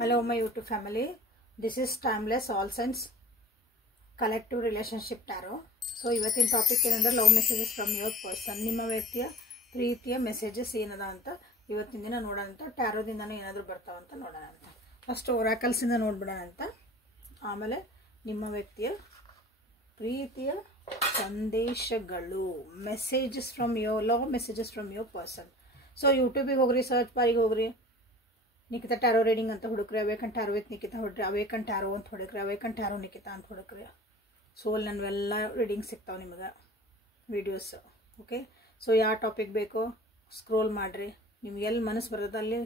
Hello my YouTube family, this is Timeless All Sense Collective Relationship Tarot. So ಇವತ್ತಿನ topic ಏನಂದ್ರೆ love messages from your person. ನಿಮ್ಮ ವ್ಯಕ್ತಿಯ ಪ್ರೀತಿಯ messages ಏನದ ಅಂತ ಇವತ್ತಿನ ದಿನ ನೋಡೋಣ ಅಂತ. ಟ್ಯಾರೋದಿಂದನೇ ಏನಾದರೂ ಬರ್ತಾವಂತ ನೋಡೋಣ ಅಂತ. ಫಸ್ಟ್ ಒರಾಕಲ್ಸಿಂದ ನೋಡ್ಬಿಡೋಣ ಅಂತ, ಆಮೇಲೆ ನಿಮ್ಮ ವ್ಯಕ್ತಿಯ ಪ್ರೀತಿಯ ಸಂದೇಶಗಳು, messages from your love messages from your person. So ಯೂಟ್ಯೂಬಿಗೆ ಹೋಗ್ರಿ, ಸರ್ಚ್ ಬಾರಿಗೆ ಹೋಗ್ರಿ, ನಿಖಿತಾ ಟ್ಯಾರೋ ರೀಡಿಂಗ್ ಅಂತ ಹುಡುಕ್ರಿ, ಅವೇಕನ್ ಟ್ಯಾರೋ ವಿತ್ ನಿಖಿತಾ ಹೊಡ್ರಿ, ಅವೇಕನ್ ಟ್ಯಾರೋ ಅಂತ ಹುಡುಕ್ರಿ, ಅವೇಕನ್ ಟ್ಯಾರೋ ನಿಖಿತಾ ಅಂತ ಹುಡುಕ್ರಿ. ಸೊ ಅಲ್ಲಿ ನನ್ನೆಲ್ಲ ರೀಡಿಂಗ್ ಸಿಗ್ತಾವೆ ನಿಮಗೆ ವೀಡಿಯೋಸ್. ಓಕೆ, ಸೊ ಯಾವ ಟಾಪಿಕ್ ಬೇಕೋ ಸ್ಕ್ರೋಲ್ ಮಾಡಿರಿ, ನಿಮ್ಗೆ ಎಲ್ಲಿ ಮನಸ್ಸು ಬರ್ತದೆ ಅಲ್ಲಿ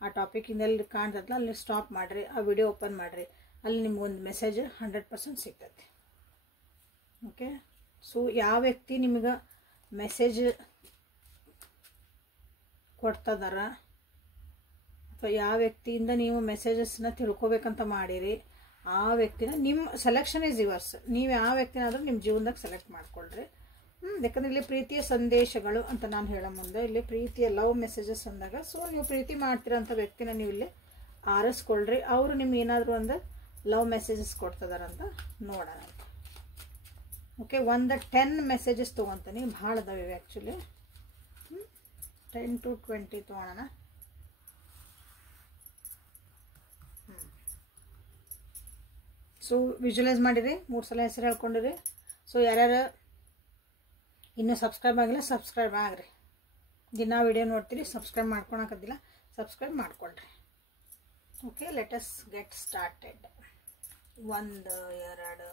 ಆ ಟಾಪಿಕಿಂದ ಎಲ್ಲಿ ಕಾಣ್ತದಲ್ಲ ಅಲ್ಲಿ ಸ್ಟಾಪ್ ಮಾಡಿರಿ, ಆ ವಿಡಿಯೋ ಓಪನ್ ಮಾಡಿರಿ, ಅಲ್ಲಿ ನಿಮ್ಗೊಂದು ಮೆಸೇಜ್ 100% ಸಿಗ್ತೈತಿ. ಓಕೆ, ಸೊ ಯಾವ ವ್ಯಕ್ತಿ ನಿಮಗೆ ಮೆಸೇಜ್ ಕೊಡ್ತದಾರ ಅಥವಾ ಯಾವ ವ್ಯಕ್ತಿಯಿಂದ ನೀವು ಮೆಸೇಜಸ್ನ ತಿಳ್ಕೊಬೇಕಂತ ಮಾಡಿರಿ, ಆ ವ್ಯಕ್ತಿನ ನಿಮ್ಮ ಸೆಲೆಕ್ಷನ್ ಈಸ್ ಯುವರ್ಸ್. ನೀವು ಯಾವ ವ್ಯಕ್ತಿನಾದರೂ ನಿಮ್ಮ ಜೀವನದಾಗ ಸೆಲೆಕ್ಟ್ ಮಾಡ್ಕೊಳ್ರಿ. ಯಾಕಂದ್ರೆ ಇಲ್ಲಿ ಪ್ರೀತಿಯ ಸಂದೇಶಗಳು ಅಂತ ನಾನು ಹೇಳೋ ಮುಂದೆ ಇಲ್ಲಿ ಪ್ರೀತಿಯ ಲವ್ ಮೆಸೇಜಸ್ ಅಂದಾಗ, ಸೊ ನೀವು ಪ್ರೀತಿ ಮಾಡ್ತಿರೋಂಥ ವ್ಯಕ್ತಿನ ನೀವು ಇಲ್ಲಿ ಆರಿಸ್ಕೊಳ್ರಿ. ಅವರು ನಿಮ್ಗೆ ಏನಾದರೂ ಒಂದು ಲವ್ ಮೆಸೇಜಸ್ ಕೊಡ್ತದಾರಂತ ನೋಡೋಣ ಅಂತ. ಓಕೆ, 10 ಮೆಸೇಜಸ್ ತೊಗೊತೀನಿ, ಭಾಳ ಅದಾವೆ ಆ್ಯಕ್ಚುಲಿ. 10 to 20 ತೊಗೊಳೋಣ. ಸೊ ವಿಜುವಲೈಸ್ ಮಾಡಿರಿ, 3 ಸಲ ಹೆಸರು ಹೇಳ್ಕೊಂಡಿರಿ. ಸೊ ಯಾರ್ಯಾರು ಇನ್ನೂ ಸಬ್ಸ್ಕ್ರೈಬ್ ಆಗಿಲ್ಲ ಸಬ್ಸ್ಕ್ರೈಬ್ ಆಗ್ರಿ. ದಿನ ವಿಡಿಯೋ ನೋಡ್ತೀರಿ, ಸಬ್ಸ್ಕ್ರೈಬ್ ಮಾಡ್ಕೊಳಕತ್ತಿಲ್ಲ, ಸಬ್ಸ್ಕ್ರೈಬ್ ಮಾಡ್ಕೊಳ್ರಿ. Okay, let us get started. 1 2 3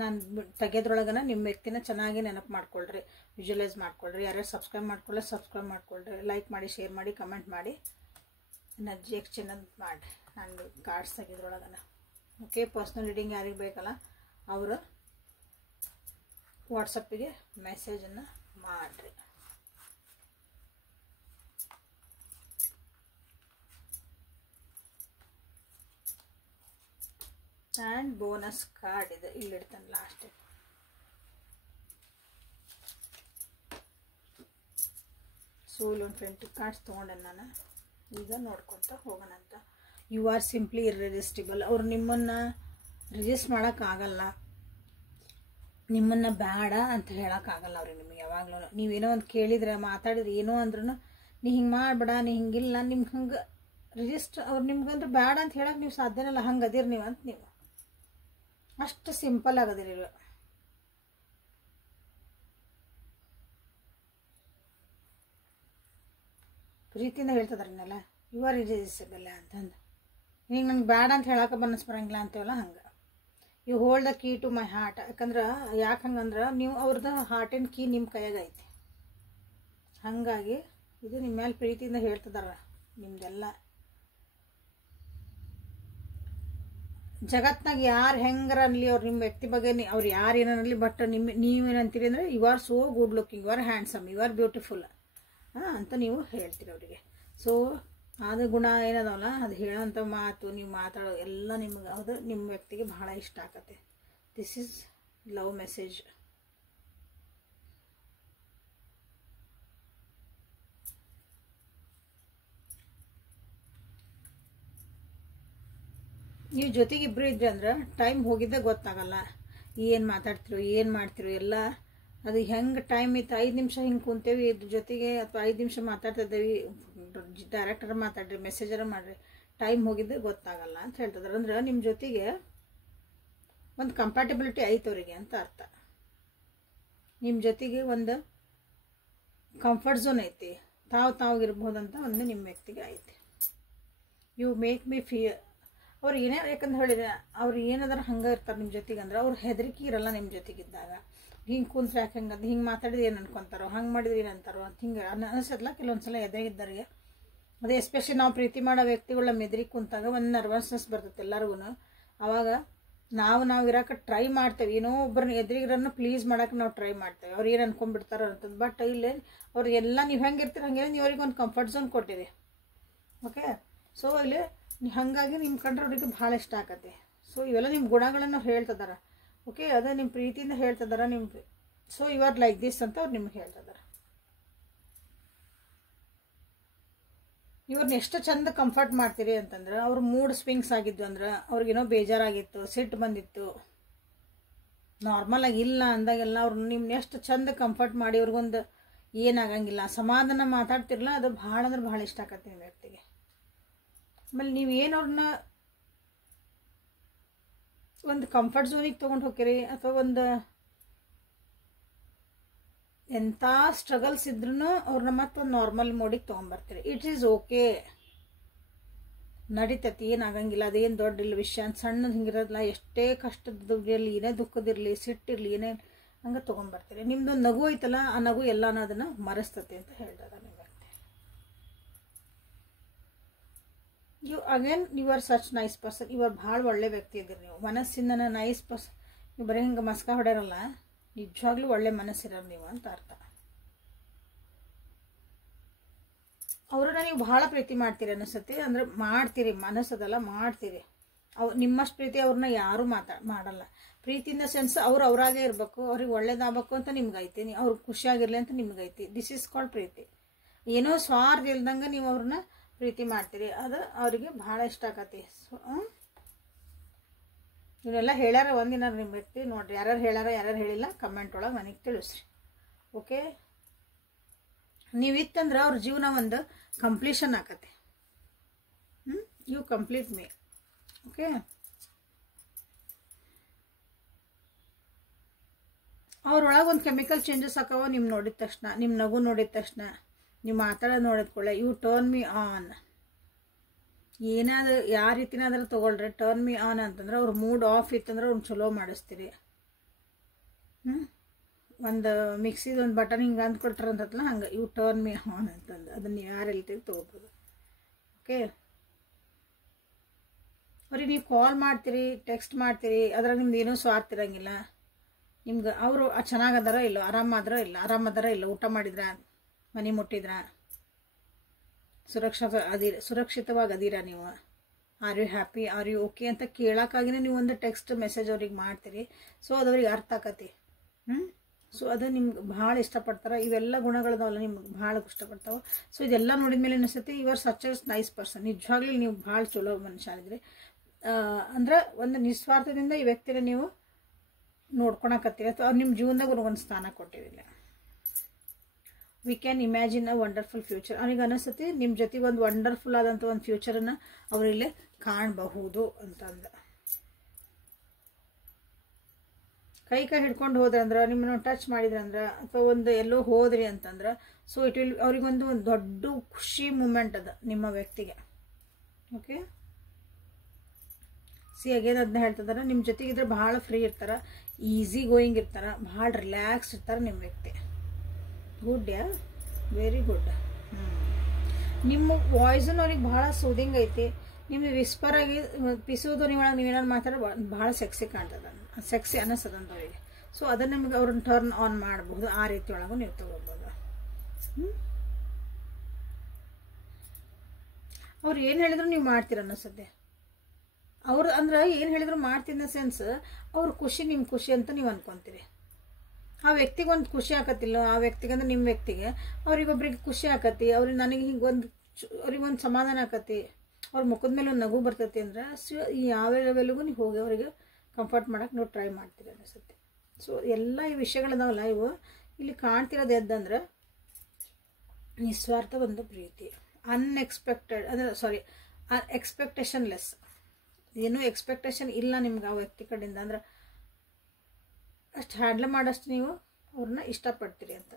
ನಾನು ತೆಗೆದ್ರೊಳಗನ ನಿಮ್ಮ ವ್ಯಕ್ತಿನ ಚೆನ್ನಾಗಿ ನೆನಪು ಮಾಡ್ಕೊಳ್ರಿ, ವಿಜುವಲೈಸ್ ಮಾಡ್ಕೊಳ್ರಿ. ಯಾರ್ಯಾರು ಸಬ್ಸ್ಕ್ರೈಬ್ ಸಬ್ಸ್ಕ್ರೈಬ್ ಮಾಡ್ಕೊಳ್ರಿ, ಲೈಕ್ ಮಾಡಿ, ಶೇರ್ ಮಾಡಿ, ಕಮೆಂಟ್ ಮಾಡಿ, ಎನರ್ಜಿ ಎಕ್ಸ್ಚೇಂಜ್ ಮಾಡಿರಿ ನಾನು ಕಾರ್ಡ್ಸ್ ತೆಗೆದ್ರೊಳಗನ. ಓಕೆ, ಪರ್ಸ್ನಲ್ ರೀಡಿಂಗ್ ಯಾರಿಗೆ ಬೇಕಲ್ಲ ಅವರು ವಾಟ್ಸಪ್ಪಿಗೆ ಮೆಸೇಜನ್ನು ಮಾಡಿರಿ. ಆ್ಯಂಡ್ ಬೋನಸ್ ಕಾರ್ಡ್ ಇದೆ, ಇಲ್ಲಿಡ್ತಾನೆ ಲಾಸ್ಟ್. ಸೊ ಇಲ್ಲೊಂದು 20 ಕಾರ್ಡ್ಸ್ ತೊಗೊಂಡೆ ನಾನು. ಈಗ ನೋಡ್ಕೊತ ಹೋಗೋಣ ಅಂತ. You are simply irresistible. ಅವ್ರು ನಿಮ್ಮನ್ನು ರಿಜಿಸ್ಟ್ ಮಾಡೋಕ್ಕಾಗಲ್ಲ, ನಿಮ್ಮನ್ನು ಬೇಡ ಅಂತ ಹೇಳೋಕ್ಕಾಗಲ್ಲ ಅವ್ರಿಗೆ. ನಿಮಗೆ ಯಾವಾಗಲೂ ನೀವೇನೋ ಒಂದು ಕೇಳಿದ್ರೆ ಮಾತಾಡಿದ್ರೆ ಏನೋ ಅಂದ್ರೂ ನೀ ಹಿಂಗೆ ಮಾಡಬೇಡ, ನೀ ಹಿಂಗಿಲ್ಲ, ನಿಮ್ಗೆ ಹಂಗೆ ರಿಜಿಸ್ಟ್ ಅವ್ರು ನಿಮ್ಗಂದ್ರೆ ಬೇಡ ಅಂತ ಹೇಳಕ್ಕೆ ನೀವು ಸಾಧ್ಯನಲ್ಲ. ಹಂಗೆ ಅದಿರಿ ನೀವು ಅಂತ, ನೀವು ಅಷ್ಟು ಸಿಂಪಲ್ ಆಗದಿರಿ. ಪ್ರೀತಿಯಿಂದ ಹೇಳ್ತದ್ರನ್ನೆಲ್ಲ ಯು ಆರ್ ಇರ್ರೆಸಿಸ್ಟಿಬಲ್ ಅಂತಂದು. ಈಗ ನಂಗೆ ಬೇಡ ಅಂತ ಹೇಳಕ್ಕೆ ಮನಸ್ಸು ಬರಂಗಿಲ್ಲ ಅಂತೀವಲ್ಲ, ಹಂಗೆ. You hold the key to my heart. ಯಾಕಂದ್ರೆ ಯಾಕೆ ಹಂಗಂದ್ರೆ ನೀವು ಅವ್ರದ್ದು ಹಾರ್ಟಿನ ಕೀ ನಿಮ್ಮ ಕೈಯಾಗ ಐತಿ. ಹಾಗಾಗಿ ಇದು ನಿಮ್ಮ ಮೇಲೆ ಪ್ರೀತಿಯಿಂದ ಹೇಳ್ತದಾರ. ನಿಮ್ದೆಲ್ಲ ಜಗತ್ನಾಗ ಯಾರು ಹೆಂಗಾರ ಅನ್ಲಿ, ಅವ್ರು ನಿಮ್ಮ ವ್ಯಕ್ತಿ ಬಗ್ಗೆ ಅವ್ರು ಯಾರು ಏನನ್ನಲಿ, ಬಟ್ ನೀವೇನಂತೀರಿ ಅಂದರೆ you are so good looking, you are handsome, you are beautiful ಅಂತ ನೀವು ಹೇಳ್ತೀರಿ ಅವರಿಗೆ. ಸೊ ಅದು ಗುಣ ಏನದವಲ್ಲ, ಅದು ಹೇಳೋಂಥ ಮಾತು, ನೀವು ಮಾತಾಡೋ ಎಲ್ಲ ನಿಮ್ಗೆ ಅದು ನಿಮ್ಮ ವ್ಯಕ್ತಿಗೆ ಭಾಳ ಇಷ್ಟ ಆಗತ್ತೆ. This is love message. ನೀವು ಜೊತೆಗೆ ಇಬ್ಬರು ಇದ್ರಿ ಅಂದ್ರೆ ಟೈಮ್ ಹೋಗಿದ್ದೇ ಗೊತ್ತಾಗಲ್ಲ. ಏನು ಮಾತಾಡ್ತಿರೋ ಏನು ಮಾಡ್ತಿರೋ ಎಲ್ಲ ಅದು ಹೆಂಗೆ ಟೈಮ್ ಇತ್ತು. 5 ನಿಮಿಷ ಹಿಂಗೆ ಕುಂತೇವಿ ಇದ್ರ ಜೊತೆಗೆ, ಅಥವಾ 5 ನಿಮಿಷ ಮಾತಾಡ್ತಿದ್ದೇವೆ, ಡೈರೆಕ್ಟರ್ ಮಾತಾಡ್ರಿ, ಮೆಸೇಜರ ಮಾಡಿರಿ, ಟೈಮ್ ಹೋಗಿದ್ದೇ ಗೊತ್ತಾಗಲ್ಲ ಅಂತ ಹೇಳ್ತಿದ್ದಾರೆ. ಅಂದ್ರೆ ನಿಮ್ಮ ಜೊತೆಗೆ ಒಂದು ಕಂಪ್ಯಾಟಿಬಿಲಿಟಿ ಐತೆ ಅವರಿಗೆ ಅಂತ ಅರ್ಥ. ನಿಮ್ಮ ಜೊತೆಗೆ ಒಂದು ಕಂಫರ್ಟ್ ಝೋನ್ ಐತಿ, ತಾವಾಗಿರ್ಬೋದಂತ ಒಂದು ನಿಮ್ಮ ವ್ಯಕ್ತಿಗೆ ಐತಿ. You make me fear. ಅವ್ರು ಏನೇ ಯಾಕಂದ್ರೆ ಹೇಳಿದ್ರೆ ಅವ್ರು ಏನಾದ್ರು ಹಂಗೆ ಇರ್ತಾರೆ ನಿಮ್ಮ ಜೊತೆಗೆ ಅಂದ್ರೆ ಅವ್ರು ಹೆದರಿಕೆ ಇರಲ್ಲ ನಿಮ್ಮ ಜೊತೆಗಿದ್ದಾಗ. ಹಿಂಗೆ ಕುಂತ್ರೆ ಯಾಕೆ ಹಂಗಂದು, ಹಿಂಗೆ ಮಾತಾಡಿದ್ರೆ ಏನು ಅನ್ಕೊತಾರೋ, ಹಂಗೆ ಮಾಡಿದ್ರೆ ಏನು ಅಂತಾರೋ ಅಂತ ಹಿಂಗೆ ಅನಿಸಲ್ಲ ಕೆಲವೊಂದ್ಸಲ ಎದುರಿಗಿದ್ದವ್ರಿಗೆ. ಅದೇ ಎಸ್ಪೆಷಲಿ ನಾವು ಪ್ರೀತಿ ಮಾಡೋ ವ್ಯಕ್ತಿಗಳ ಮೆದುರಿಗೆ ಕುಂತಾಗ ಒಂದು ನರ್ವಸ್ನೆಸ್ ಬರ್ತೈತೆ ಎಲ್ಲರಿಗೂ. ಆವಾಗ ನಾವು ಇರೋಕೆ ಟ್ರೈ ಮಾಡ್ತೇವೆ, ಏನೋ ಒಬ್ಬರನ್ನ ಎದುರಿಗರನ್ನು ಪ್ಲೀಸ್ ಮಾಡೋಕೆ ನಾವು ಟ್ರೈ ಮಾಡ್ತೇವೆ, ಅವ್ರು ಏನು ಅನ್ಕೊಂಡ್ಬಿಡ್ತಾರೋ ಅಂತಂದು. ಬಟ್ ಇಲ್ಲಿ ಅವ್ರಿಗೆಲ್ಲ ನೀವು ಹೆಂಗೆ ಇರ್ತೀರ ಹಂಗೆ ನೀವು ಅವ್ರಿಗೆ ಒಂದು ಕಂಫರ್ಟ್ ಝೋನ್ ಕೊಟ್ಟಿರಿ. ಓಕೆ, ಸೊ ಇಲ್ಲಿ ಹಾಗಾಗಿ ನಿಮ್ಮ ಕಂಡ್ರೆ ಅವ್ರಿಗೆ ಭಾಳ ಇಷ್ಟ ಆಗತ್ತೆ. ಸೊ ಇವೆಲ್ಲ ನಿಮ್ಮ ಗುಣಗಳನ್ನು ಹೇಳ್ತಿದ್ದಾರೆ. ಓಕೆ, ಅದೇ ನಿಮ್ಮ ಪ್ರೀತಿಯಿಂದ ಹೇಳ್ತಿದ್ದಾರೆ ನಿಮ್ಗೆ. So you are like this ಅಂತ ಅವ್ರು ನಿಮ್ಗೆ ಹೇಳ್ತಿದ್ದಾರೆ. ಇವ್ರನ್ನ ಎಷ್ಟು ಚಂದ ಕಂಫರ್ಟ್ ಮಾಡ್ತೀರಿ ಅಂತಂದ್ರೆ, ಅವ್ರ ಮೂಡ್ ಸ್ವಿಂಗ್ಸ್ ಆಗಿದ್ದು ಅಂದ್ರೆ, ಅವ್ರಿಗೇನೋ ಬೇಜಾರಾಗಿತ್ತು, ಸಿಟ್ಟು ಬಂದಿತ್ತು, ನಾರ್ಮಲ್ ಆಗಿ ಇಲ್ಲ ಅಂದಾಗೆಲ್ಲ ಅವ್ರನ್ನ ನಿಮ್ನ ಎಷ್ಟು ಚಂದ ಕಂಫರ್ಟ್ ಮಾಡಿ ಅವ್ರಿಗೊಂದು ಏನಾಗಂಗಿಲ್ಲ, ಸಮಾಧಾನ ಮಾತಾಡ್ತಿರಲ್ಲ, ಅದು ಭಾಳ ಅಂದ್ರೆ ಭಾಳ ಇಷ್ಟ ಆಗತ್ತೆ ನಿಮ್ಮ ವ್ಯಕ್ತಿಗೆ. ಆಮೇಲೆ ನೀವು ಏನು ಅವ್ರನ್ನ ಒಂದು ಕಂಫರ್ಟ್ ಝೋನಿಗೆ ತೊಗೊಂಡು ಹೋಗ್ತೀರಿ, ಅಥವಾ ಒಂದು ಎಂಥ ಸ್ಟ್ರಗಲ್ಸ್ ಇದ್ರೂ ಅವ್ರನ್ನ ಮತ್ತೊಂದು ನಾರ್ಮಲ್ ಮೋಡಿಗೆ ತೊಗೊಂಬರ್ತೀರಿ. ಇಟ್ ಈಸ್ ಓಕೆ, ನಡೀತೈತಿ, ಏನಾಗಂಗಿಲ್ಲ, ಅದೇನು ದೊಡ್ಡ ಇಲ್ಲ ವಿಷಯ ಅಂತ ಸಣ್ಣದು ಹಿಂಗಿರೋದಿಲ್ಲ. ಎಷ್ಟೇ ಕಷ್ಟದಿರಲಿ, ಏನೇ ದುಃಖದಿರಲಿ, ಸಿಟ್ಟಿರಲಿ, ಏನೇ ಹಂಗೆ ತೊಗೊಂಬರ್ತೀರಿ. ನಿಮ್ದೊಂದು ನಗು ಐತಲ್ಲ, ಆ ನಗು ಎಲ್ಲನೂ ಅದನ್ನು ಮರೆಸ್ತತಿ ಅಂತ ಹೇಳ್ದಾಗ ನಿಮಗೆ. You again you are such nice person. ಇವರು ಭಾಳ ಒಳ್ಳೆ ವ್ಯಕ್ತಿ ಇದ್ದೀರಿ ನೀವು, ಮನಸ್ಸಿಂದ ನೈಸ್ ಪರ್ಸನ್. ನೀವು ಬರೀ ಹಿಂಗೆ ಮಸ್ಕ ಹೊಡ್ಯಾರಲ್ಲ, ನಿಜವಾಗ್ಲೂ ಒಳ್ಳೆ ಮನಸ್ಸಿರೋರು ನೀವು ಅಂತ ಅರ್ಥ. ಅವ್ರನ್ನ ನೀವು ಭಾಳ ಪ್ರೀತಿ ಮಾಡ್ತೀರಿ ಅನಿಸುತ್ತೆ. ಅಂದರೆ ಮಾಡ್ತೀರಿ, ಮನಸ್ಸದಲ್ಲ ಮಾಡ್ತೀರಿ. ನಿಮ್ಮಷ್ಟು ಪ್ರೀತಿ ಅವ್ರನ್ನ ಯಾರೂ ಮಾಡಲ್ಲ. ಪ್ರೀತಿಯಿಂದ ಸೆನ್ಸ್ ಅವ್ರಾಗೇ ಇರಬೇಕು, ಅವ್ರಿಗೆ ಒಳ್ಳೇದಾಗಬೇಕು ಅಂತ ನಿಮ್ಗೈತಿ, ಅವ್ರಿಗೆ ಖುಷಿಯಾಗಿರಲಿ ಅಂತ ನಿಮ್ಗೈತಿ. ದಿಸ್ ಈಸ್ ಕಾಲ್ಡ್ ಪ್ರೀತಿ. ಏನೋ ಸ್ವಾರ್ಥ ಇಲ್ದಂಗೆ ನೀವು ಅವ್ರನ್ನ ಪ್ರೀತಿ ಮಾಡ್ತೀರಿ, ಅದು ಅವರಿಗೆ ಭಾಳ ಇಷ್ಟ ಆಗತ್ತೆ. ಸೊ ಇವನ್ನೆಲ್ಲ ಹೇಳ್ಯಾರ ಒಂದಿನ ನಿಮ್ಮ ವ್ಯಕ್ತಿ ನೋಡ್ರಿ. ಯಾರ್ಯಾರು ಹೇಳ್ಯಾರ ಯಾರ್ಯಾರು ಹೇಳಿಲ್ಲ ಕಮೆಂಟ್ ಒಳಗೆ ನನಗೆ ತಿಳಿಸ್ರಿ. ಓಕೆ, ನೀವಿತ್ತಂದ್ರೆ ಅವ್ರ ಜೀವನ ಒಂದು ಕಂಪ್ಲೀಷನ್ ಆಕತ್ತೆ. You complete me. ಓಕೆ, ಅವ್ರೊಳಗೆ ಒಂದು ಕೆಮಿಕಲ್ ಚೇಂಜಸ್ ಆಕಾವ ನಿಮ್ಮ ನೋಡಿದ ತಕ್ಷಣ, ನಿಮ್ಮ ನಗು ನೋಡಿದ ತಕ್ಷಣ, ನೀವು ಮಾತಾಡೋದು ನೋಡಿದ ಕೂಡಲೇ ಯು ಟರ್ನ್ ಮೀ ಆನ್. ಏನಾದರೂ ಯಾವ ರೀತಿನಾದ್ರೂ ತೊಗೊಳ್ರಿ, ಟರ್ನ್ ಮೀ ಆನ್ ಅಂತಂದ್ರೆ ಅವ್ರ ಮೂಡ್ ಆಫ್ ಇತ್ತಂದ್ರೆ ಅವ್ನು ಚಲೋ ಮಾಡಿಸ್ತೀರಿ. ಒಂದು ಮಿಕ್ಸಿದು ಒಂದು ಬಟನ್ ಹಿಂಗೆ ಅಂದ್ಕೊಟ್ರೆ ಅಂತಲ್ಲ, ಹಂಗೆ ಯು ಟರ್ನ್ ಮೀ ಆನ್ ಅಂತಂದು ಅದನ್ನು ಯಾರು ಹೇಳ್ತೀವಿ ತೊಗೋಬೋದು. ಓಕೆ, ಅವ್ರಿಗೆ ನೀವು ಕಾಲ್ ಮಾಡ್ತೀರಿ, ಟೆಕ್ಸ್ಟ್ ಮಾಡ್ತೀರಿ, ಅದ್ರಾಗ ನಿಮ್ದು ಏನೂ ಸ್ವಾರ್ಥ ಇರೋಂಗಿಲ್ಲ. ನಿಮ್ಗೆ ಅವರು ಚೆನ್ನಾಗದಾರ ಇಲ್ಲ, ಆರಾಮದಾರ ಇಲ್ಲ, ಊಟ ಮಾಡಿದ್ರ, ಮನೆ ಮುಟ್ಟಿದ್ರ, ಸುರಕ್ಷಿತವಾಗಿ ಅದೀರಾ ನೀವು, are you happy, are you okay ಅಂತ ಕೇಳೋಕ್ಕಾಗಿನೇ ನೀವು ಒಂದು ಟೆಕ್ಸ್ಟ್ ಮೆಸೇಜ್ ಅವ್ರಿಗೆ ಮಾಡ್ತೀರಿ. ಸೊ ಅದು ಅವ್ರಿಗೆ ಅರ್ಥ ಆಕತಿ. ಸೊ ಅದು ನಿಮ್ಗೆ ಭಾಳ ಇಷ್ಟಪಡ್ತಾರೆ. ಇವೆಲ್ಲ ಗುಣಗಳದಾವಲ್ಲ ನಿಮ್ಗೆ ಭಾಳ ಇಷ್ಟಪಡ್ತಾವೆ. ಸೊ ಇದೆಲ್ಲ ನೋಡಿದ ಮೇಲೆ ಅನಿಸುತ್ತೆ ಇವರು ಸಚ್ ಎ ನೈಸ್ ಪರ್ಸನ್. ನಿಜವಾಗ್ಲೂ ನೀವು ಭಾಳ ಚಲೋ ಮನುಷ್ಯ ಇದ್ರಿ. ಅಂದ್ರೆ ಒಂದು ನಿಸ್ವಾರ್ಥದಿಂದ ಈ ವ್ಯಕ್ತಿನ ನೀವು ನೋಡ್ಕೊಳಕತ್ತೀರಿ, ಅಥವಾ ಅವ್ರು ನಿಮ್ಮ ಜೀವನದಾಗ ಒಂದು ಸ್ಥಾನ ಕೊಟ್ಟಿವಿಲ್ಲ. We can imagine a wonderful future. ಅವನಿಗೆ ಅನಿಸುತ್ತೆ ನಿಮ್ಮ ಜೊತೆಗೆ ಒಂದು ವಂಡರ್ಫುಲ್ ಆದಂಥ ಒಂದು ಫ್ಯೂಚರನ್ನು ಅವರಿಲ್ಲೇ ಕಾಣಬಹುದು ಅಂತಂದು. ಕೈ ಹಿಡ್ಕೊಂಡು ಹೋದ್ರಂದ್ರೆ, ನಿಮ್ಮನ್ನು ಟಚ್ ಮಾಡಿದ್ರಂದ್ರೆ, ಅಥವಾ ಒಂದು ಎಲ್ಲೋ ಹೋದ್ರಿ ಅಂತಂದ್ರೆ, ಸೊ ಇಟ್ ವಿಲ್ ಅವ್ರಿಗೊಂದು ಒಂದು ದೊಡ್ಡ ಖುಷಿ ಮೂಮೆಂಟ್ ಅದ ನಿಮ್ಮ ವ್ಯಕ್ತಿಗೆ. ಓಕೆ, ಸಿ ಅಗೇನ್ ಅದನ್ನ ಹೇಳ್ತಿದ್ದಾರೆ, ನಿಮ್ಮ ಜೊತೆಗಿದ್ರೆ ಭಾಳ ಫ್ರೀ ಇರ್ತಾರೆ, ಈಸಿ ಗೋಯಿಂಗ್ ಇರ್ತಾರೆ, ಭಾಳ ರಿಲ್ಯಾಕ್ಸ್ ಇರ್ತಾರೆ ನಿಮ್ಮ ವ್ಯಕ್ತಿ. ಗುಡ್ ಯಾ, ವೆರಿ ಗುಡ್. ನಿಮ್ಮ ವಾಯ್ಸನ್ನು ಅವ್ರಿಗೆ ಭಾಳ ಸೂದಿಂಗ್ ಐತಿ. ನಿಮ್ಗೆ ವಿಸ್ಪರ್ ಆಗಿ ಪಿಸೋದು ನೀವೊಳಗೆ ನೀವೇನಾದ್ರು ಮಾತಾಡೋ ಭಾಳ ಸೆಕ್ಸಿ ಕಾಣ್ತದ, ಸೆಕ್ಸಿ ಅನ್ನಿಸ್ತದಂತ ಅವರಿಗೆ. ಸೊ ಅದನ್ನು ನಿಮ್ಗೆ ಅವ್ರನ್ನ ಟರ್ನ್ ಆನ್ ಮಾಡಬಹುದು. ಆ ರೀತಿ ಒಳಗೂ ನೀವು ತಗೋಬೋದು. ಅವ್ರು ಏನು ಹೇಳಿದ್ರು ನೀವು ಮಾಡ್ತೀರ ಅನ್ನಿಸುತ್ತೆ. ಅವ್ರು ಅಂದ್ರೆ ಏನು ಹೇಳಿದ್ರು ಮಾಡ್ತಿದ್ದ ಸೆನ್ಸ್ ಅವ್ರ ಖುಷಿ ನಿಮ್ಮ ಖುಷಿ ಅಂತ ನೀವು ಅನ್ಕೊಂತೀರಿ. ಆ ವ್ಯಕ್ತಿಗೆ ಒಂದು ಖುಷಿ ಆಕತ್ತಿಲ್ಲ, ಆ ವ್ಯಕ್ತಿಗೆ ಅಂದ್ರೆ ನಿಮ್ಮ ವ್ಯಕ್ತಿಗೆ ಅವ್ರಿಗೊಬ್ರಿಗೆ ಖುಷಿ ಆಕತಿ, ಅವ್ರಿಗೆ ನನಗೆ ಹಿಂಗೆ ಅವ್ರಿಗೊಂದು ಸಮಾಧಾನ ಆಕತಿ, ಅವ್ರ ಮುಖದ ಮೇಲೆ ಒಂದು ನಗು ಬರ್ತೈತಿ ಅಂದ್ರೆ ಯಾವ ಲೆವೆಲ್ಗೂ ನೀವು ಹೋಗಿ ಅವರಿಗೆ ಕಂಫರ್ಟ್ ಮಾಡೋಕೆ ನೀವು ಟ್ರೈ ಮಾಡ್ತೀರಿ ಅನಿಸುತ್ತೆ. ಸೊ ಎಲ್ಲ ಈ ವಿಷಯಗಳದಾವಲ್ಲ, ಇವು ಇಲ್ಲಿ ಕಾಣ್ತಿರೋದು ಎದ್ದಂದ್ರೆ ನಿಸ್ವಾರ್ಥ ಒಂದು ಪ್ರೀತಿ, ಅನ್ಎಕ್ಸ್ಪೆಕ್ಟೆಡ್ ಅಂದರೆ ಎಕ್ಸ್ಪೆಕ್ಟೇಷನ್ ಲೆಸ್. ಏನೂ ಎಕ್ಸ್ಪೆಕ್ಟೇಷನ್ ಇಲ್ಲ ನಿಮ್ಗೆ ಆ ವ್ಯಕ್ತಿ ಕಡೆಯಿಂದ. ಅಂದ್ರೆ ಅಷ್ಟು ಹ್ಯಾಂಡ್ಲ್ ಮಾಡೋಷ್ಟು ನೀವು ಅವ್ರನ್ನ ಇಷ್ಟಪಡ್ತೀರಿ ಅಂತ.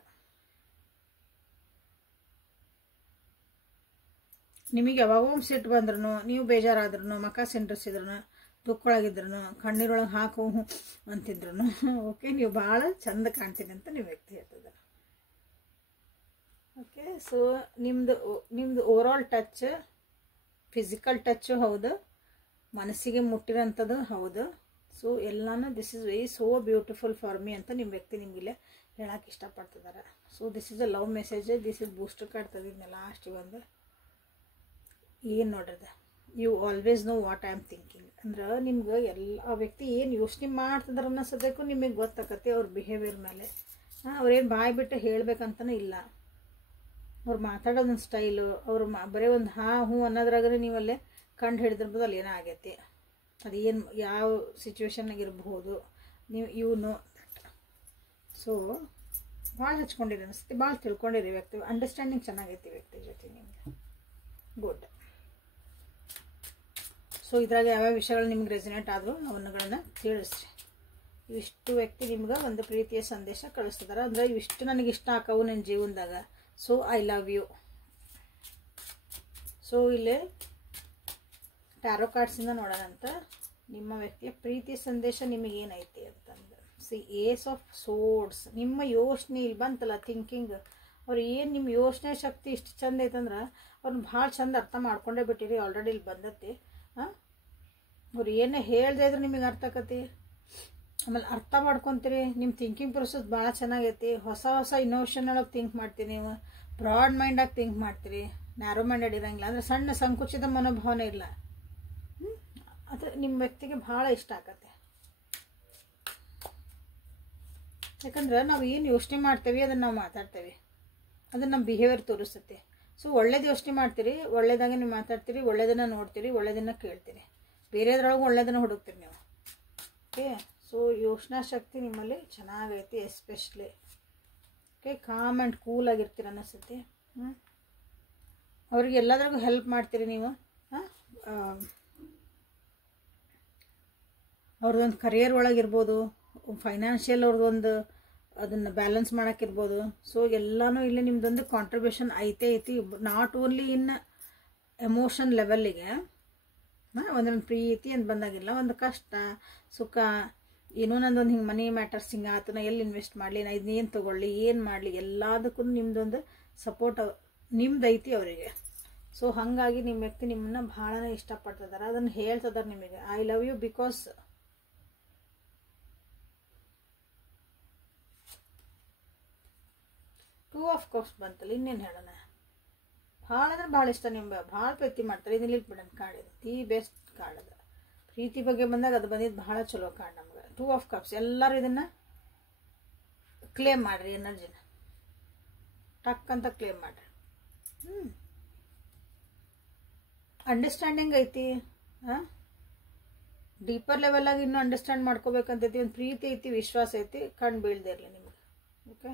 ನಿಮಗೆ ಯಾವಾಗೋ ಸಿಟ್ಟು ಬಂದ್ರೂ, ನೀವು ಬೇಜಾರಾದ್ರೂ, ಮಕ ಸಿಂಡ್ರಿಸಿದ್ರು, ದುಃಖೊಳಗಿದ್ರು, ಕಣ್ಣೀರೊಳಗೆ ಹಾಕು ಅಂತಿದ್ರು, ಓಕೆ ನೀವು ಭಾಳ ಚಂದ ಕಾಣ್ತೀನಿ ಅಂತ ನೀವು ವ್ಯಕ್ತಿ ಹೇಳ್ತಿದ್ದಾರೆ. ಓಕೆ, ಸೊ ನಿಮ್ಮದು ಓವರಾಲ್ ಟಚ್ ಫಿಸಿಕಲ್ ಟಚ್ಚು ಹೌದು, ಮನಸ್ಸಿಗೆ ಮುಟ್ಟಿರೋಂಥದ್ದು ಹೌದು. ಸೊ ಎಲ್ಲನೂ this is very so beautiful for me ಅಂತ ನಿಮ್ಮ ವ್ಯಕ್ತಿ ನಿಮಗಿಲ್ಲೇ ಹೇಳಕ್ಕೆ ಇಷ್ಟಪಡ್ತಿದ್ದಾರೆ. So this is a love message, this is booster card ತೆಗೆದಿದ್ನಲ್ಲ ಲಾಸ್ಟಿಗೆ ಒಂದು ಏನು ನೋಡ್ರಿದೆ. You always know what I am thinking. ಅಂದ್ರೆ ನಿಮ್ಗೆ ಆ ವ್ಯಕ್ತಿ ಏನು ಯೋಚನೆ ಮಾಡ್ತಿದ್ರೆ ಅನ್ನಿಸೋದಕ್ಕೂ ನಿಮಗೆ ಗೊತ್ತಾಕತ್ತೆ ಅವ್ರ ಬಿಹೇವಿಯರ್ ಮೇಲೆ. ಅವ್ರೇನು ಬಾಯಿ ಬಿಟ್ಟು ಹೇಳ್ಬೇಕಂತನೂ ಇಲ್ಲ. ಅವ್ರು ಮಾತಾಡೋದೊಂದು ಸ್ಟೈಲು, ಅವರು ಬರೀ ಒಂದು ಹ್ಞೂ ಅನ್ನೋದ್ರಾಗೇ ನೀವಲ್ಲೇ ಕಂಡು ಹಿಡಿದಿರ್ಬೋದು ಅಲ್ಲಿ ಏನೋ ಆಗೈತಿ. ಅದು ಏನು ಯಾವ ಸಿಚುವೇಶನ್ನಾಗ ಇರಬಹುದು ನೀವು ನೋ. ಸೊ ಭಾಳ ಹಚ್ಕೊಂಡಿರಿ ಅನಿಸುತ್ತೆ, ಭಾಳ ತಿಳ್ಕೊಂಡಿರಿ ವ್ಯಕ್ತಿ, ಅಂಡರ್ಸ್ಟ್ಯಾಂಡಿಂಗ್ ಚೆನ್ನಾಗೈತಿ ವ್ಯಕ್ತಿ ಜೊತೆ ನಿಮಗೆ. ಗುಡ್. ಸೊ ಇದ್ರಾಗ ಯಾವ್ಯಾವ ವಿಷಯಗಳು ನಿಮ್ಗೆ ರೆಸಿನೇಟ್ ಆದರೂ ಅವನ್ನುಗಳನ್ನ ತಿಳಿಸ್ರಿ. ಇವಿಷ್ಟು ವ್ಯಕ್ತಿ ನಿಮ್ಗೆ ಒಂದು ಪ್ರೀತಿಯ ಸಂದೇಶ ಕಳಿಸ್ತಿದಾರೆ. ಅಂದರೆ ಇವಿಷ್ಟು ನನಗೆ ಇಷ್ಟ ಆಕವು ನನ್ನ ಜೀವನದಾಗ. So I love you. So ಇಲ್ಲಿ ಟ್ಯಾರೋ ಕಾರ್ಡ್ಸಿಂದ ನೋಡೋಣಂತ ನಿಮ್ಮ ವ್ಯಕ್ತಿಯ ಪ್ರೀತಿ ಸಂದೇಶ ನಿಮಗೇನೈತಿ ಅಂತಂದು. Ace of swords. ನಿಮ್ಮ ಯೋಚನೆ ಇಲ್ಲಿ ಬಂತಲ್ಲ, ಥಿಂಕಿಂಗ್. ಅವ್ರು ಏನು ನಿಮ್ಮ ಯೋಚನೆ ಶಕ್ತಿ ಇಷ್ಟು ಚಂದ ಐತಂದ್ರೆ ಅವ್ರನ್ನ ಭಾಳ ಚಂದ ಅರ್ಥ ಮಾಡ್ಕೊಂಡೇ ಬಿಟ್ಟಿರಿ. ಆಲ್ರೆಡಿ ಇಲ್ಲಿ ಬಂದತಿ. ಅವ್ರು ಏನೇ ಹೇಳ್ದೆ ಇದ್ರೆ ನಿಮಗೆ ಅರ್ಥ ಆಕತಿ. ಆಮೇಲೆ ಅರ್ಥ ಮಾಡ್ಕೊತೀರಿ. ನಿಮ್ಮ ಥಿಂಕಿಂಗ್ ಪ್ರೊಸೆಸ್ ಭಾಳ ಚೆನ್ನಾಗೈತಿ. ಹೊಸ ಹೊಸ ಇನೋವೇಷನ್ ಒಳಗೆ ಥಿಂಕ್ ಮಾಡ್ತೀರಿ. ನೀವು ಬ್ರಾಡ್ ಮೈಂಡಾಗಿ ಥಿಂಕ್ ಮಾಡ್ತೀರಿ. ನ್ಯಾರೋ ಮೈಂಡೆಡ್ ಇರೋಂಗಿಲ್ಲ. ಅಂದರೆ ಸಣ್ಣ ಸಂಕುಚಿತ ಮನೋಭಾವನೆ ಇಲ್ಲ. ಅದು ನಿಮ್ಮ ವ್ಯಕ್ತಿಗೆ ಭಾಳ ಇಷ್ಟ ಆಗತ್ತೆ. ಯಾಕಂದ್ರೆ ನಾವು ಏನು ಯೋಚನೆ ಮಾಡ್ತೇವೆ ಅದನ್ನು ನಾವು ಮಾತಾಡ್ತೇವೆ. ಅದನ್ನು ನಮ್ಮ ಬಿಹೇವಿಯರ್ ತೋರಿಸುತ್ತೆ. ಸೊ ಒಳ್ಳೇದು ಯೋಚನೆ ಮಾಡ್ತೀರಿ, ಒಳ್ಳೇದಾಗೆ ನೀವು ಮಾತಾಡ್ತೀರಿ, ಒಳ್ಳೇದನ್ನು ನೋಡ್ತೀರಿ, ಒಳ್ಳೇದನ್ನು ಕೇಳ್ತೀರಿ. ಬೇರೆದ್ರೊಳಗೆ ಒಳ್ಳೇದನ್ನು ಹುಡುಕ್ತೀರಿ ನೀವು. ಓಕೆ. ಸೊ ಯೋಚನಾ ಶಕ್ತಿ ನಿಮ್ಮಲ್ಲಿ ಚೆನ್ನಾಗೈತಿ. Especially okay, calm and cool ಆಗಿರ್ತೀರ ಅನ್ನಿಸುತ್ತೆ. ಅವ್ರಿಗೆ ಎಲ್ಲದ್ರಾಗೂ ಹೆಲ್ಪ್ ಮಾಡ್ತೀರಿ ನೀವು. ಅವ್ರದ್ದೊಂದು ಕರಿಯರ್ ಒಳಗಿರ್ಬೋದು, ಫೈನಾನ್ಷಿಯಲ್ ಅವ್ರದ್ದೊಂದು ಅದನ್ನು ಬ್ಯಾಲೆನ್ಸ್ ಮಾಡೋಕ್ಕಿರ್ಬೋದು. ಸೊ ಎಲ್ಲನೂ ಇಲ್ಲಿ ನಿಮ್ದೊಂದು ಕಾಂಟ್ರಿಬ್ಯೂಷನ್ ಐತೆ ಐತಿ. ನಾಟ್ ಓನ್ಲಿ ಇನ್ ಎಮೋಷನ್ ಲೆವೆಲ್ಲಿಗೆ. ಒಂದೊಂದು ಪ್ರೀತಿ ಅಂತ ಬಂದಾಗಿಲ್ಲ, ಒಂದು ಕಷ್ಟ ಸುಖ ಏನೋ ನಂದೊಂದು ಹಿಂಗೆ ಮನಿ ಮ್ಯಾಟರ್ಸ್ ಹಿಂಗೆ ಆತು, ನಾ ಎಲ್ಲಿ ಇನ್ವೆಸ್ಟ್ ಮಾಡಲಿ, ನಾ ಇದನ್ನೇನು ತೊಗೊಳ್ಳಿ, ಏನು ಮಾಡಲಿ, ಎಲ್ಲದಕ್ಕೂ ನಿಮ್ದೊಂದು ಸಪೋರ್ಟ್ ನಿಮ್ದೈತಿ ಅವರಿಗೆ. ಸೊ ಹಾಗಾಗಿ ನಿಮ್ಮ ವ್ಯಕ್ತಿ ನಿಮ್ಮನ್ನ ಭಾಳನೇ ಇಷ್ಟಪಡ್ತಿದ್ದಾರೆ. ಅದನ್ನು ಹೇಳ್ತಿದ್ದಾರೆ ನಿಮಗೆ, I love you because two of cups ಬಂತಲ್ಲ, ಇನ್ನೇನು ಹೇಳೋಣ. ಭಾಳ ಅಂದ್ರೆ ಭಾಳ ಇಷ್ಟ ನಿಮ್ಗೆ, ಭಾಳ ಪ್ರೀತಿ ಮಾಡ್ತಾರೆ. ಇದನ್ನ ಬಿಡೋಣ. ಕಾರ್ಡ್ ಇದು ದಿ ಬೆಸ್ಟ್ ಕಾರ್ಡ್. ಅದು ಪ್ರೀತಿ ಬಗ್ಗೆ ಬಂದಾಗ ಅದು ಬಂದಿದ್ದು ಭಾಳ ಚಲೋ ಕಾರ್ಡ್ ನಮ್ಗೆ. Two of cups. ಎಲ್ಲರೂ ಇದನ್ನು ಕ್ಲೇಮ್ ಮಾಡಿರಿ. ಎನರ್ಜಿನ ಟಕ್ ಅಂತ ಕ್ಲೇಮ್ ಮಾಡಿರಿ. ಅಂಡರ್ಸ್ಟ್ಯಾಂಡಿಂಗ್ ಐತಿ. ಡೀಪರ್ ಲೆವೆಲಾಗಿ ಇನ್ನೂ ಅಂಡರ್ಸ್ಟ್ಯಾಂಡ್ ಮಾಡ್ಕೋಬೇಕಂತೈತಿ. ಒಂದು ಪ್ರೀತಿ ಐತಿ, ವಿಶ್ವಾಸ ಐತಿ, ಕಣ್ಣು ಬೀಳದೇ ಇರಲಿ ನಿಮಗೆ. ಓಕೆ.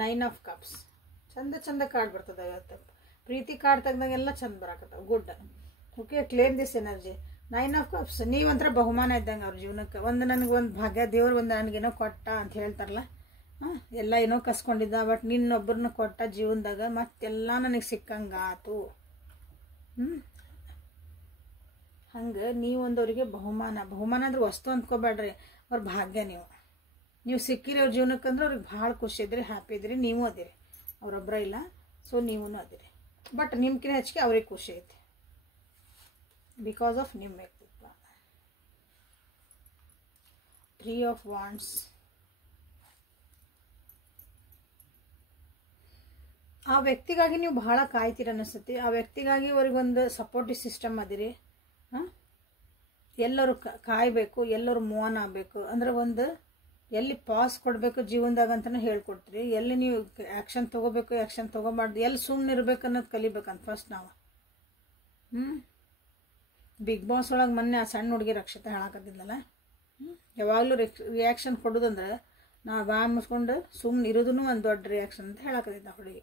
9 of cups. ಚಂದ ಚಂದ ಕಾರ್ಡ್ ಬರ್ತದೆ ಇವತ್ತು. ಪ್ರೀತಿ ಕಾರ್ಡ್ ತೆಗ್ದಾಗೆಲ್ಲ ಚಂದ ಬರಾಕತ್ತವ. Good. Okay. Claim this energy. 9 of cups. ನೀವಂತ್ರ ಬಹುಮಾನ ಇದ್ದಂಗೆ ಅವ್ರ ಜೀವನಕ್ಕೆ. ಒಂದು ನನಗೆ ಒಂದು ಭಾಗ್ಯ, ದೇವ್ರು ಒಂದು ನನಗೇನೋ ಕೊಟ್ಟ ಅಂತ ಹೇಳ್ತಾರಲ್ಲ. ಎಲ್ಲ ಏನೋ ಕಸ್ಕೊಂಡಿದ್ದ, ಬಟ್ ನಿನ್ನೊಬ್ಬರನ್ನ ಕೊಟ್ಟ ಜೀವನದಾಗ, ಮತ್ತೆಲ್ಲ ನನಗೆ ಸಿಕ್ಕಂಗಾತು. ಹಂಗೆ ನೀವೊಂದವ್ರಿಗೆ ಬಹುಮಾನ ಅಂದ್ರೆ ವಸ್ತು ಅಂದ್ಕೋಬೇಡ್ರಿ, ಅವ್ರ ಭಾಗ್ಯ. ನೀವು ಸಿಕ್ಕಿರಿ ಅವ್ರ ಜೀವನಕ್ಕಂದ್ರೆ ಅವ್ರಿಗೆ ಭಾಳ ಖುಷಿ ಇದ್ರಿ, ಹ್ಯಾಪಿ ಇದ್ರಿ. ನೀವು ಅದಿರಿ, ಅವರೊಬ್ಬರ ಇಲ್ಲ. ಸೊ ನೀವೂ ಅದಿರಿ. ಬಟ್ ನಿಮ್ಕಿನ ಹೆಚ್ಚಿಗೆ ಅವ್ರಿಗೆ ಖುಷಿ ಐತಿ ಬಿಕಾಸ್ ಆಫ್ ನಿಮ್ಮ ವ್ಯಕ್ತಿತ್ವ. 3 ಆಫ್ ವಾಂಡ್ಸ್. ಆ ವ್ಯಕ್ತಿಗಾಗಿ ನೀವು ಭಾಳ ಕಾಯ್ತೀರ ಅನ್ನಿಸುತ್ತೆ. ಆ ವ್ಯಕ್ತಿಗಾಗಿ ಅವ್ರಿಗೊಂದು ಸಪೋರ್ಟಿವ್ ಸಿಸ್ಟಮ್ ಅದಿರಿ. ಎಲ್ಲರೂ ಕಾಯಬೇಕು, ಎಲ್ಲರೂ ಮೂವ್ ಆನ್ ಆಗಬೇಕು. ಅಂದ್ರೆ ಒಂದು ಎಲ್ಲಿ ಪಾಸ್ ಕೊಡಬೇಕು ಜೀವನದಾಗ ಅಂತಲೇ ಹೇಳ್ಕೊಡ್ತೀರಿ. ಎಲ್ಲಿ ನೀವು ಆ್ಯಕ್ಷನ್ ತೊಗೋಬೇಕು, ಆ್ಯಕ್ಷನ್ ತೊಗೊಬಾರ್ದು, ಎಲ್ಲಿ ಸುಮ್ಮನೆ ಇರ್ಬೇಕು ಅನ್ನೋದು ಕಲಿಬೇಕಂತ ಫಸ್ಟ್ ನಾವು. ಬಿಗ್ ಬಾಸ್ ಒಳಗೆ ಮೊನ್ನೆ ಆ ಸಣ್ಣ ಹುಡುಗಿ ರಕ್ಷಿತ ಹೇಳಾಕತ್ತಿದ್ಲಲ್ಲ, ಯಾವಾಗಲೂ ರಿಯಾಕ್ಷನ್ ಕೊಡೋದಂದ್ರೆ ನಾವು ಬಾ ಮುಸ್ಕೊಂಡು ಸುಮ್ಮನೆ ಇರೋದೂ ಒಂದು ದೊಡ್ಡ ರಿಯಾಕ್ಷನ್ ಅಂತ ಹೇಳಾಕತ್ತಿದ್ದ ಹುಡುಗಿ.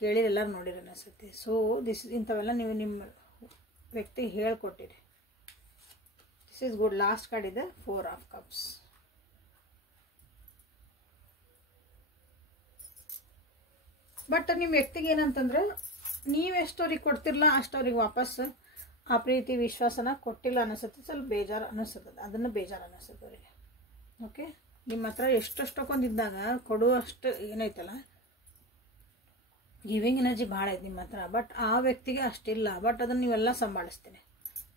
ಕೇಳಿರಿ, ಎಲ್ಲರೂ ನೋಡಿರಿ ಅನಿಸುತ್ತೆ. ಸೊ ಇಂಥವೆಲ್ಲ ನೀವು ನಿಮ್ಮ ವ್ಯಕ್ತಿಗೆ ಹೇಳ್ಕೊಟ್ಟಿರಿ. This is good. Last card ಇದೆ 4 ಆಫ್ ಕಪ್ಸ್. ಬಟ್ ನಿಮ್ಮ ವ್ಯಕ್ತಿಗೆ ಏನಂತಂದ್ರೆ ನೀವೆಷ್ಟು ಅವ್ರಿಗೆ ಕೊಡ್ತಿರಲ್ಲ ಅಷ್ಟು ಅವ್ರಿಗೆ ವಾಪಸ್ ಆ ಪ್ರೀತಿ ವಿಶ್ವಾಸನ ಕೊಟ್ಟಿಲ್ಲ ಅನ್ನಿಸುತ್ತೆ. ಸ್ವಲ್ಪ ಬೇಜಾರು ಅನ್ನಿಸ್ತದೆ, ಅದನ್ನು ಬೇಜಾರು ಅನ್ನಿಸ್ತದೆ ಅವರಿಗೆ. ಓಕೆ. ನಿಮ್ಮ ಹತ್ರ ಎಷ್ಟೊಂದಿದ್ದಾಗ ಕೊಡುವಷ್ಟು ಏನೈತಲ್ಲ, ಗಿವಿಂಗ್ ಎನರ್ಜಿ ಭಾಳ ಐತೆ ನಿಮ್ಮ ಹತ್ರ. ಬಟ್ ಆ ವ್ಯಕ್ತಿಗೆ ಅಷ್ಟಿಲ್ಲ. ಬಟ್ ಅದನ್ನು ನೀವೆಲ್ಲ ಸಂಭಾಳಿಸ್ತೀನಿ.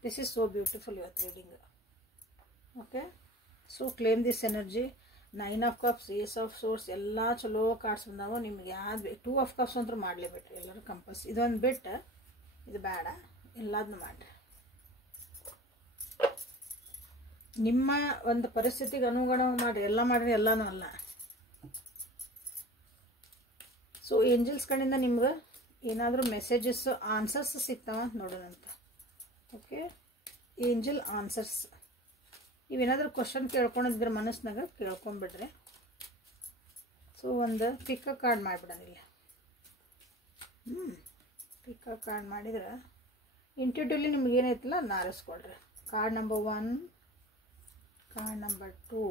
ದಿಸ್ ಈಸ್ ಸೋ ಬ್ಯೂಟಿಫುಲ್ ಇವತ್ತು reading. Okay. So claim this energy. 9 of cups, ace of swords ಎಲ್ಲ ಚಲೋ ಕಾರ್ಡ್ಸ್ ಬಂದಾವು ನಿಮ್ಗೆ. ಯಾವ್ದು 2 ಆಫ್ ಕಪ್ಸ್ ಅಂತೂ ಮಾಡಲೇಬಿಟ್ರಿ ಎಲ್ಲರೂ ಕಂಪಲ್ಸ್. ಇದೊಂದು ಬಿಟ್ಟು ಇದು ಬೇಡ, ಎಲ್ಲದನ್ನು ಮಾಡಿರಿ. ನಿಮ್ಮ ಒಂದು ಪರಿಸ್ಥಿತಿಗೆ ಅನುಗುಣವಾಗಿ ಮಾಡಿರಿ, ಎಲ್ಲ ಮಾಡಿರಿ ಎಲ್ಲನೂ ಅಲ್ಲ. ಸೊ ಏಂಜಲ್ಸ್ ಕಡೆಯಿಂದ ನಿಮ್ಗೆ ಏನಾದರೂ ಮೆಸೇಜಸ್ ಆನ್ಸರ್ಸ್ ಸಿಗ್ತಾವ ನೋಡೋಣಂತ. Okay, angel answers. ನೀವೇನಾದರೂ ಕ್ವಶನ್ ಕೇಳ್ಕೊಂಡಿದ್ರೆ ಮನಸ್ಸಿನಾಗ ಕೇಳ್ಕೊಂಬಿಡ್ರಿ. ಸೊ ಒಂದು ಪಿಕ್ ಅ ಕಾರ್ಡ್ ಮಾಡಿಬಿಡೋಣ. ಪಿಕ್ ಅ ಕಾರ್ಡ್ ಮಾಡಿದ್ರೆ ಇಂಟ್ಯೂಟಿವ್ಲಿ ನಿಮ್ಗೆ ಏನೈತಲ್ಲ ಅದನ್ನ ಆರಿಸ್ಕೊಳ್ರಿ. ಕಾರ್ಡ್ ನಂಬರ್ 1, ಕಾರ್ಡ್ ನಂಬರ್ 2,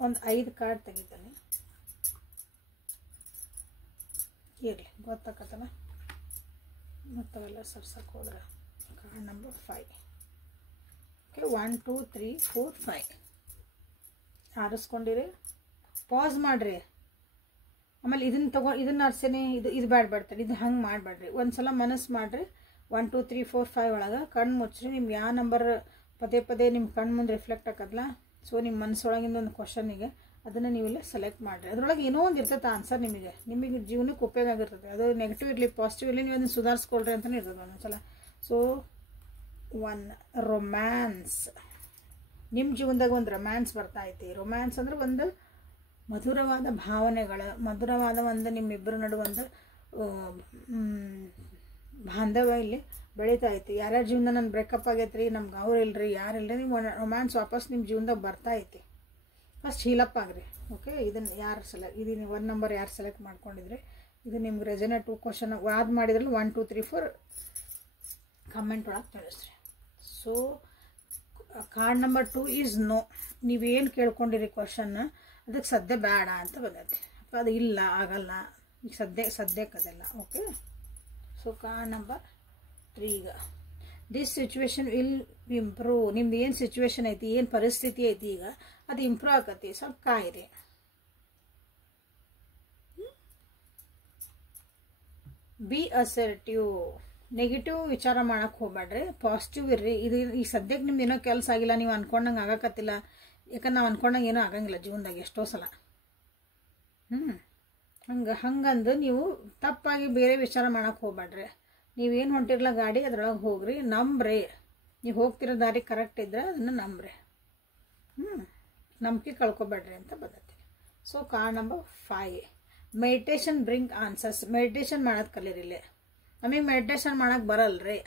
ಒಂದು 5 ಕಾರ್ಡ್ ತೆಗಿತಾನೆ ಇರಲಿ, ಗೊತ್ತಾಕತ್ತಲ್ಲ. ಮತ್ತವೆಲ್ಲ ಸರ್ಸಕ್ಕೆ ಹೋದ್ರೆ ಕಾರ್ಡ್ ನಂಬರ್ 5. ಓಕೆ, 1 2 3 4 5 ಆರಿಸ್ಕೊಂಡಿರಿ. ಪಾಸ್ ಮಾಡಿರಿ. ಆಮೇಲೆ ಇದನ್ನು ಅರ್ಸೇನೆ ಇದು ಬೇಡ್ತಾರೆ, ಇದು ಹಂಗೆ ಮಾಡಬೇಡ್ರಿ. ಒಂದು ಸಲ ಮನಸ್ಸು ಮಾಡಿರಿ. 1 2 3 4 5 ಒಳಗೆ ಕಣ್ಣು ಮುಚ್ಚ್ರಿ. ನಿಮ್ಗೆ ಯಾವ ನಂಬರ್ ಪದೇ ಪದೇ ನಿಮ್ಮ ಕಣ್ಣು ಮುಂದೆ ರಿಫ್ಲೆಕ್ಟ್ ಆಕತ್ತಲ್ಲ, ಸೊ ನಿಮ್ಮ ಮನಸ್ಸೊಳಗಿಂದ ಒಂದು ಕ್ವಶನಿಗೆ ಅದನ್ನು ನೀವೆಲ್ಲ ಸೆಲೆಕ್ಟ್ ಮಾಡಿರಿ. ಅದರೊಳಗೆ ಏನೋ ಒಂದು ಇರ್ತೈತೆ ಆನ್ಸರ್. ನಿಮಗೆ ಜೀವನಕ್ಕೆ ಉಪಯೋಗ ಆಗಿರ್ತದೆ. ಅದು ನೆಗೆಟಿವ್ ಇರಲಿ ಪಾಸಿಟಿವ್ ಇರಲಿ, ನೀವು ಅದನ್ನು ಸುಧಾರಿಸ್ಕೊಳ್ರಿ ಅಂತಲೇ ಇರ್ತದೆ ಒಂದೊಂದ್ಸಲ. So 1 romance. ನಿಮ್ಮ ಜೀವನದಾಗ ಒಂದು ರೊಮ್ಯಾನ್ಸ್ ಬರ್ತಾ ಐತಿ. ರೊಮ್ಯಾನ್ಸ್ ಅಂದ್ರೆ ಒಂದು ಮಧುರವಾದ ಭಾವನೆಗಳು, ಮಧುರವಾದ ಒಂದು ನಿಮ್ಮಿಬ್ಬರ ನಡುವೆ ಒಂದು ಬಾಂಧವ್ಯ ಇಲ್ಲಿ ಬೆಳೀತಾ ಐತಿ. ಯಾರ್ಯಾರ ಜೀವನ ನನ್ನ ಬ್ರೇಕಪ್ ಆಗೈತ್ರಿ, ನಮ್ಗೆ ಅವ್ರು ಇಲ್ರಿ, ಯಾರು ಇಲ್ಲರಿ, ನೀವು ರೊಮ್ಯಾನ್ಸ್ ವಾಪಸ್ ನಿಮ್ಮ ಜೀವನದಾಗ ಬರ್ತಾ ಐತಿ. ಫಸ್ಟ್ ಹೀಲಪ್ ಆಗ್ರಿ. ಓಕೆ, ಇದನ್ನು ಯಾರು ಇದು ನೀವು 1 ನಂಬರ್ ಯಾರು ಸೆಲೆಕ್ಟ್ ಮಾಡ್ಕೊಂಡಿದ್ರಿ, ಇದು ನಿಮ್ಗೆ ರೆಸನೇಟ್ 2 ಕ್ವಶನ್ ಯಾವ್ದು ಮಾಡಿದ್ರಲ್ಲಿ 1 2 3 4 ಕಮೆಂಟ್ ಒಳಗೆ ತಿಳಿಸ್ರಿ. So card number 2 is no. ನೀವೇನು ಕೇಳ್ಕೊಂಡಿರಿ ಕ್ವಶನ್ನ ಅದಕ್ಕೆ ಸದ್ಯ ಬೇಡ ಅಂತ ಬಂದೈತಿ. ಅಥವಾ ಅದು ಇಲ್ಲ, ಆಗಲ್ಲ, ಈಗ ಸದ್ಯಕ್ಕೆ ಅದೆಲ್ಲ. ಓಕೆ, ಸೊ ಕಾರ್ಡ್ ನಂಬರ್ 3 ಈಗ ದಿಸ್ ಸಿಚುವೇಶನ್ ವಿಲ್ ಇಂಪ್ರೂವ್. ನಿಮ್ದು ಏನು ಸಿಚುವೇಶನ್ ಐತಿ, ಏನು ಪರಿಸ್ಥಿತಿ ಐತಿ, ಈಗ ಅದು ಇಂಪ್ರೂವ್ ಆಗತ್ತೆ. ಸ್ವಲ್ಪ ಕಾಯಿರಿ. B assertive. ನೆಗೆಟಿವ್ ವಿಚಾರ ಮಾಡಕ್ಕೆ ಹೋಗ್ಬೇಡ್ರಿ, ಪಾಸಿಟಿವ್ ಇರ್ರಿ. ಇದು ಈಗ ಸದ್ಯಕ್ಕೆ ನಿಮ್ದು ಏನೋ ಕೆಲಸ ಆಗಿಲ್ಲ, ನೀವು ಅನ್ಕೊಂಡಂಗೆ ಆಗಕತ್ತಿಲ್ಲ. ಯಾಕಂದ್ರೆ ನಾವು ಅನ್ಕೊಂಡಂಗೆ ಏನೂ ಆಗಂಗಿಲ್ಲ ಜೀವನದಾಗ ಎಷ್ಟೋ ಸಲ. ಹಂಗಂದು ನೀವು ತಪ್ಪಾಗಿ ಬೇರೆ ವಿಚಾರ ಮಾಡಕ್ಕೆ ಹೋಗ್ಬೇಡ್ರಿ. ನೀವೇನು ಹೊಂಟಿರಲ್ಲ ಗಾಡಿ ಅದ್ರೊಳಗೆ ಹೋಗ್ರಿ, ನಂಬ್ರಿ. ನೀವು ಹೋಗ್ತಿರೋ ದಾರಿ ಕರೆಕ್ಟ್ ಇದ್ರೆ ಅದನ್ನು ನಂಬ್ರಿ. ನಂಬಿಕೆ ಕಳ್ಕೊಬೇಡ್ರಿ ಅಂತ ಬಂದೈತಿ. So card number 5 meditation bring answers. Meditation ಮಾಡೋದು ಕಲೀರಿಲ್ಲ. ನಮಗೆ ಮೆಡಿಟೇಷನ್ ಮಾಡೋಕ್ಕೆ ಬರಲ್ರಿ,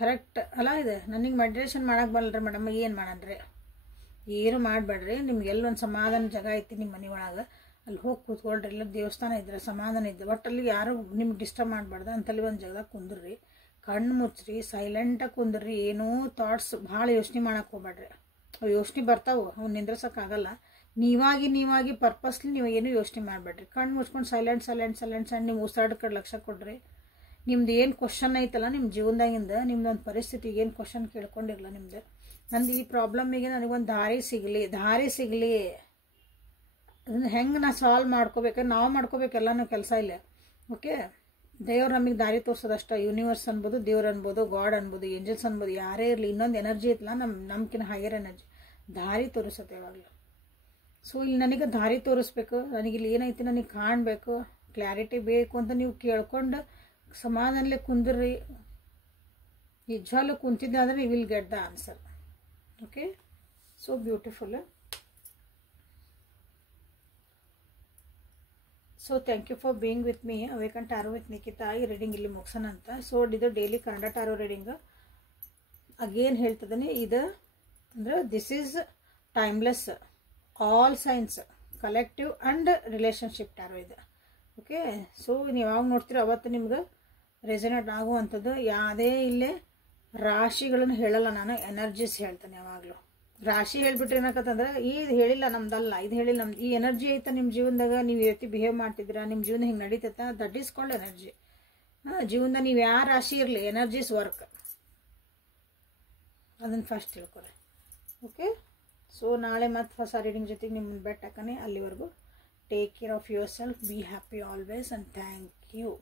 ಕರೆಕ್ಟ್ ಅಲ್ಲ ಇದು. ನನಗೆ ಮೆಡಿಟೇಷನ್ ಮಾಡೋಕ್ಕೆ ಬರಲ್ರಿ ಮೇಡಮ್, ಏನು ಮಾಡಣ್ರಿ? ಏನು ಮಾಡಬೇಡ್ರಿ. ನಿಮ್ಗೆ ಎಲ್ಲೊಂದು ಸಮಾಧಾನ ಜಾಗ ಐತಿ ನಿಮ್ಮ ಮನೆ ಒಳಗೆ, ಅಲ್ಲಿ ಹೋಗಿ ಕೂತ್ಕೊಳ್ರಿ. ಇಲ್ಲ ದೇವಸ್ಥಾನ ಇದ್ರೆ ಸಮಾಧಾನ ಇದ್ದರೆ ಒಟ್ಟಲ್ಲಿ ಯಾರು ನಿಮ್ಗೆ ಡಿಸ್ಟರ್ಬ್ ಮಾಡಬಾರ್ದು ಅಂತಲ್ಲಿ ಒಂದು ಜಾಗದಾಗ ಕುಂದ್ರಿ. ಕಣ್ಣು ಮುಚ್ಚ್ರಿ, ಸೈಲೆಂಟಾಗಿ ಕುಂದ್ರಿ. ಏನೋ ಥಾಟ್ಸ್ ಭಾಳ ಯೋಚನೆ ಮಾಡೋಕ್ಕೆ ಹೋಗ್ಬೇಡ್ರಿ. ಅವು ಯೋಚನೆ ಬರ್ತಾವೆ, ಅವ್ನು ನಿಂದ್ರಸೋಕ್ಕಾಗಲ್ಲ. ನೀವಾಗಿ ಪರ್ಪಸ್ಲಿ ನೀವು ಏನೂ ಯೋಚನೆ ಮಾಡಬೇಡ್ರಿ. ಕಣ್ಣು ಮುಚ್ಕೊಂಡು ಸೈಲೆಂಟ್ ನೀವು ಉಸಿರಾಡ ಕಡೆ ಲಕ್ಷ್ಯ ಕೊಡ್ರಿ. ನಿಮ್ದು ಏನು ಕ್ವಶನ್ ಐತಲ್ಲ ನಿಮ್ಮ ಜೀವನದಾಗಿಂದ, ನಿಮ್ದೊಂದು ಪರಿಸ್ಥಿತಿಗೆ ಏನು ಕ್ವಶನ್ ಕೇಳ್ಕೊಂಡಿರಲ್ಲ ನಿಮ್ದು, ನಂದು ಈ ಪ್ರಾಬ್ಲಮ್ಮಿಗೆ ನನಗೊಂದು ದಾರಿ ಸಿಗಲಿ, ಅದನ್ನು ಹೆಂಗೆ ನಾ ಸಾಲ್ವ್ ಮಾಡ್ಕೋಬೇಕಂದ್ರೆ ನಾವು ಮಾಡ್ಕೋಬೇಕೆಲ್ಲನೂ ಕೆಲಸ ಇಲ್ಲ. ಓಕೆ, ದೇವ್ರು ನಮಗೆ ದಾರಿ ತೋರಿಸೋದಷ್ಟ. ಯೂನಿವರ್ಸ್ ಅನ್ಬೋದು, ದೇವ್ರು ಅನ್ಬೋದು, ಗಾಡ್ ಅನ್ಬೋದು, ಏಂಜಲ್ಸ್ ಅನ್ಬೋದು, ಯಾರೇ ಇರಲಿ, ಇನ್ನೊಂದು ಎನರ್ಜಿ ಐತಲ್ಲ, ನಮ್ಗಿನ ಹೈಯರ್ ಎನರ್ಜಿ ದಾರಿ ತೋರಿಸುತ್ತೆ ಯಾವಾಗಲೂ. ಸೊ ಇಲ್ಲಿ ನನಗೆ ದಾರಿ ತೋರಿಸ್ಬೇಕು, ನನಗಿಲ್ಲಿ ಏನೈತಿ ನನಗೆ ಕಾಣಬೇಕು, ಕ್ಲಾರಿಟಿ ಬೇಕು ಅಂತ ನೀವು ಕೇಳ್ಕೊಂಡು ಸಮಾಧಾನಲೇ ಕುಂದ್ರಿ. ನಿಜವಾಗ್ಲೂ ಕುಂತಿದ್ದೆ ಅಂದರೆ you will get the answer. Okay, so beautiful. So thank you for being with me. Awaken tarot with Nikita. ಈ ರೀಡಿಂಗ್ ಇಲ್ಲಿ ಮುಗಿಸೋಣ ಅಂತ. ಸೊ ಇದು daily Kannada tarot reading. Again ಹೇಳ್ತಿದ್ದೀನಿ, ಇದು ಅಂದರೆ this is timeless, all signs, collective and relationship tarot ಇದು. Okay, so ನೀವು ಯಾವಾಗ ನೋಡ್ತೀರೋ ಅವತ್ತು ನಿಮ್ಗೆ ರೆಸನೇಟ್ ಆಗುವಂಥದ್ದು. ಯಾವುದೇ ಇಲ್ಲೇ ರಾಶಿಗಳನ್ನು ಹೇಳಲ್ಲ ನಾನು, ಎನರ್ಜೀಸ್ ಹೇಳ್ತೇನೆ ಯಾವಾಗಲೂ. ರಾಶಿ ಹೇಳಿಬಿಟ್ರೆ ಏನಾಕತ್ತಂದ್ರೆ ಇದು ಹೇಳಿಲ್ಲ ನಮ್ದಲ್ಲ, ಇದು ಹೇಳಿಲ್ಲ ನಮ್ದು. ಈ ಎನರ್ಜಿ ಐತೆ ನಿಮ್ಮ ಜೀವನದಾಗ, ನೀವು ಯಾವ ರೀತಿ ಬಿಹೇವ್ ಮಾಡ್ತಿದ್ದೀರಾ, ನಿಮ್ಮ ಜೀವನ ಹಿಂಗೆ ನಡೀತೈತೆ, ದಟ್ ಈಸ್ ಕಾಲ್ಡ್ ಎನರ್ಜಿ. ಜೀವನದಾಗ ನೀವು ಯಾವ ರಾಶಿ ಇರಲಿ, ಎನರ್ಜೀಸ್ ವರ್ಕ್, ಅದನ್ನು ಫಸ್ಟ್ ತಿಳ್ಕೊರಿ. ಓಕೆ, ಸೊ ನಾಳೆ ಮತ್ತೆ ಹೊಸ ರೀಡಿಂಗ್ ಜೊತೆಗೆ ನಿಮ್ಮನ್ನು ಬೆಟ್ ಹಾಕನೆ. ಅಲ್ಲಿವರೆಗೂ take care of yourself, be happy always, and thank you.